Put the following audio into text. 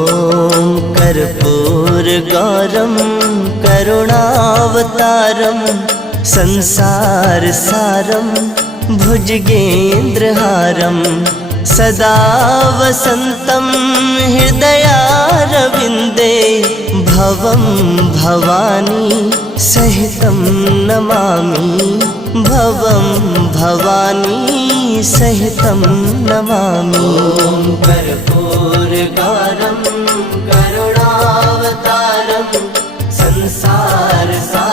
ॐ कर्पूरगौरं करुणावतारं संसारसारं भुजगेन्द्रहारं सदा वसन्तं हृदयारविन्दे भवं भवानी सहितं नमामि भवं भवानी सहितं नमामि। कर्पूरगौरं करुणावतारं संसारसारं